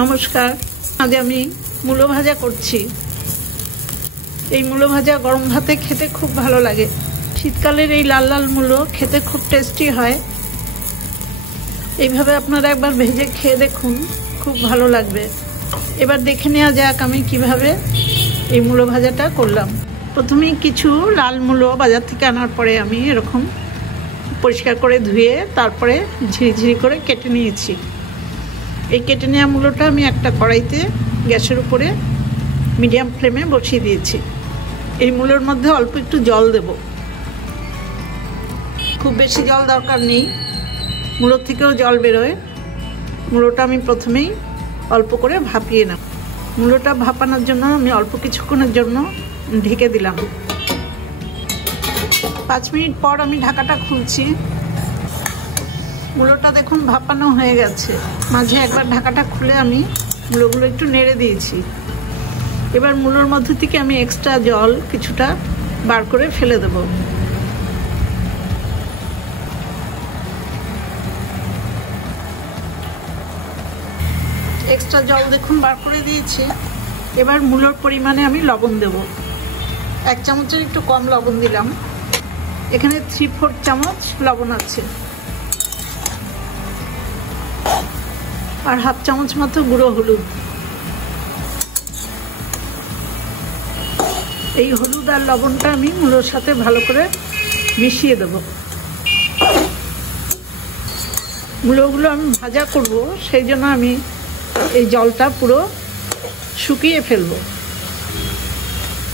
নমস্কার। আজ আমি মূলো ভাজা করছি। এই মূলো ভাজা গরম ভাতে খেতে খুব ভালো লাগে। শীতকালের এই লাল লাল মূলো খেতে খুব টেস্টি হয়। এইভাবে আপনারা একবার ভেজে খেয়ে দেখুন, খুব ভালো লাগবে। এবার দেখে নেওয়া যাক আমি কিভাবে এই মূলো ভাজাটা করলাম। প্রথমেই কিছু লাল মূলো বাজার থেকে আনার পরে আমি এরকম পরিষ্কার করে ধুয়ে তারপরে ঝিরিঝিরি করে কেটে নিয়েছি। এই কেটে নেওয়া মূলোটা আমি একটা কড়াইতে গ্যাসের উপরে মিডিয়াম ফ্লেমে বসিয়ে দিয়েছি। এই মূলোর মধ্যে অল্প একটু জল দেব, খুব বেশি জল দরকার নেই, মূলোর থেকেও জল বেরোয়। মূলোটা আমি প্রথমেই অল্প করে ভাপিয়ে নেব। মূলোটা ভাপানোর জন্য আমি অল্প কিছুক্ষণের জন্য ঢেকে দিলাম। 5 মিনিট পর আমি ঢাকাটা খুলছি। মূলোটা দেখুন ভাপানো হয়ে গেছে। মাঝে একবার ঢাকাটা খুলে আমি মূলোগুলো একটু নেড়ে দিয়েছি। এবার মূলোর মধ্যে থেকে আমি এক্সট্রা জল কিছুটা বার করে ফেলে দেব। এক্সট্রা জল দেখুন বার করে দিয়েছি। এবার মূলোর পরিমাণে আমি লবণ দেব। 1 চামচের একটু কম লবণ দিলাম। এখানে 3/4 চামচ লবণ আছে, আর 1/2 চামচ মতো গুঁড়ো হলুদ। এই হলুদ আর লবণটা আমি মূলোর সাথে ভালো করে মিশিয়ে দেব। মূলোগুলো আমি ভাজা করব, সেই জন্য আমি এই জলটা পুরো শুকিয়ে ফেলবো।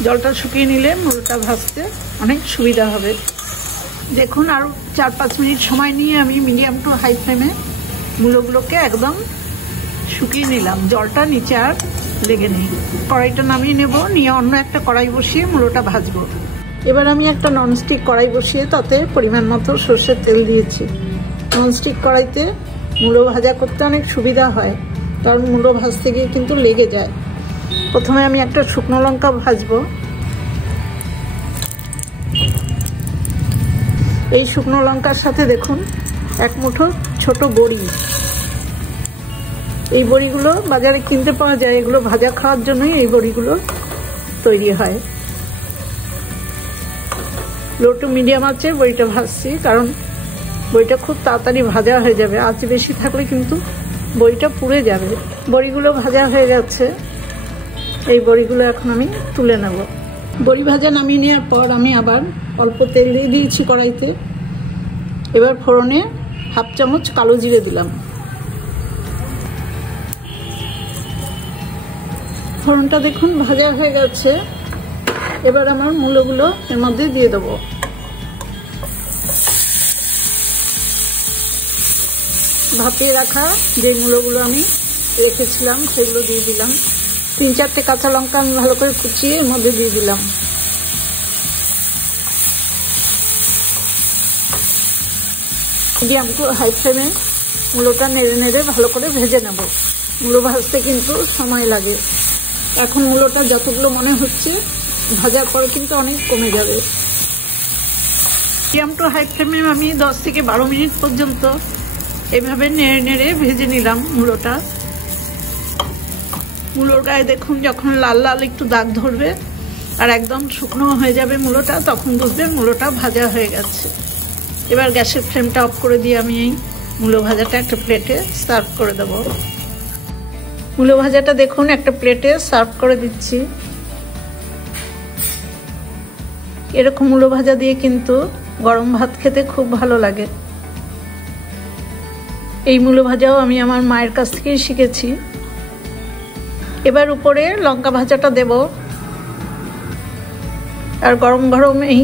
জলটা শুকিয়ে নিলে মূলোটা ভাজতে অনেক সুবিধা হবে। দেখুন আরও 4-5 মিনিট সময় নিয়ে আমি মিডিয়াম টু হাই ফ্লেমে মূলোগুলোকে একদম শুকিয়ে নিলাম। জলটা নিচে আর লেগে নেই। কড়াইটা নামিয়ে নেব, নিয়ে অন্য একটা কড়াই বসিয়ে মূলোটা ভাজবো। এবার আমি একটা ননস্টিক কড়াই বসিয়ে তাতে পরিমাণ মতো সর্ষের তেল দিয়েছি। ননস্টিক কড়াইতে মূলো ভাজা করতে অনেক সুবিধা হয়, কারণ মূলো ভাজতে গিয়ে কিন্তু লেগে যায়। প্রথমে আমি একটা শুকনো লঙ্কা ভাজবো। এই শুকনো লঙ্কার সাথে দেখুন 1 মুঠো ছোট বড়ি। এই বড়িগুলো বাজারে কিনতে পাওয়া যায়, এগুলো ভাজা খাওয়ার জন্যই এই বড়িগুলো তৈরি হয়। লো টু মিডিয়াম আঁচে বড়িটা ভাজছি, কারণ বড়িটা খুব তাড়াতাড়ি ভাজা হয়ে যাবে। আঁচ বেশি থাকলে কিন্তু বড়িটা পুড়ে যাবে। বড়িগুলো ভাজা হয়ে যাচ্ছে। এই বড়িগুলো এখন আমি তুলে নেব। বড়ি ভাজা নামিয়ে নেওয়ার পর আমি আবার অল্প তেল দিয়ে দিয়েছি কড়াইতে। এবার ফোড়নে 1/2 চামচ কালো জিরে দিলাম। ফোড়নটা দেখুন ভাজা হয়ে গেছে। এবার আমার মূলোগুলো এর মধ্যে দিয়ে দেবো। ভাপিয়ে রাখা যে মূলোগুলো আমি রেখেছিলাম সেগুলো দিয়ে দিলাম। 3-4টে কাঁচা লঙ্কা আমি ভালো করে কুচিয়ে এর মধ্যে দিয়ে দিলাম। মিডিয়াম টু হাই ফ্লেমে মূলোটা নেড়ে নেড়ে ভালো করে ভেজে নেব। মূলো ভাজতে কিন্তু সময় লাগে। এখন মূলোটা যতগুলো মনে হচ্ছে ভাজার পরে কিন্তু অনেক কমে যাবে। মিডিয়াম টু হাই ফ্লেমে আমি 10 থেকে 12 মিনিট পর্যন্ত এভাবে নেড়ে নেড়ে ভেজে নিলাম মূলোটা। মূলোর গায়ে দেখুন যখন লাল লাল একটু দাগ ধরবে আর একদম শুকনো হয়ে যাবে মূলোটা, তখন বুঝবে মূলোটা ভাজা হয়ে গেছে। এবার গ্যাসের ফ্লেমটা অফ করে দিয়ে আমি এই মূলো ভাজাটা একটা প্লেটে সার্ভ করে দেব। মূলো ভাজাটা দেখুন একটা প্লেটে সার্ভ করে দিচ্ছি। এরকম মূলো ভাজা দিয়ে কিন্তু গরম ভাত খেতে খুব ভালো লাগে। এই মূলো ভাজাও আমি আমার মায়ের কাছ থেকেই শিখেছি। এবার উপরে লঙ্কা ভাজাটা দেব। আর গরম গরম এই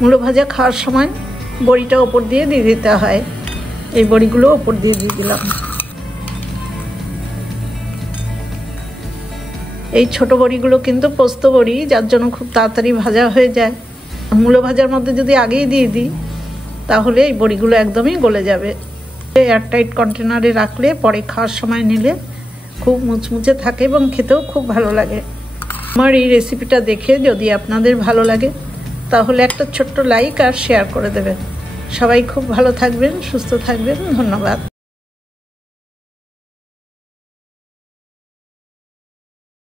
মূলো ভাজা খাওয়ার সময় বড়িটা ওপর দিয়ে দিতে হয়। এই বড়িগুলো ওপর দিয়ে দিলাম। এই ছোট বড়িগুলো কিন্তু পোস্ত বড়ি, যার জন্য খুব তাড়াতাড়ি ভাজা হয়ে যায়। মূলো ভাজার মধ্যে যদি আগেই দিয়ে দিই তাহলে এই বড়িগুলো একদমই গলে যাবে। এয়ারটাইট কন্টেনারে রাখলে পরে খাওয়ার সময় নিলে খুব মুচমুচে থাকে এবং খেতেও খুব ভালো লাগে। আমার এই রেসিপিটা দেখে যদি আপনাদের ভালো লাগে তাহলে একটা ছোট্ট লাইক আর শেয়ার করে দেবেন। সবাই খুব ভালো থাকবেন, সুস্থ থাকবেন। ধন্যবাদ।